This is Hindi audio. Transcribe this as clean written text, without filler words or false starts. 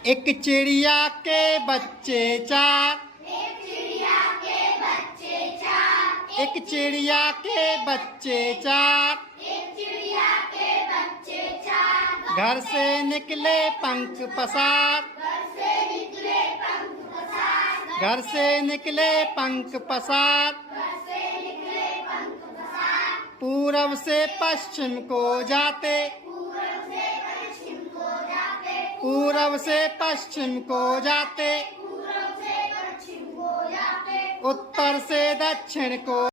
एक चिड़िया के बच्चे चार, एक चिड़िया के बच्चे चार, एक चिड़िया के बच्चे चार, एक चिड़िया के बच्चे चार। घर से निकले पंख पसार, घर से निकले पंख पसार, घर से निकले पंख पसार, घर से निकले पंख पसार। पूरब से पश्चिम को जाते, पूरब से पश्चिम को जाते, पूरब से पश्चिम को जाते, पूरब से पश्चिम को जाते, उत्तर से दक्षिण को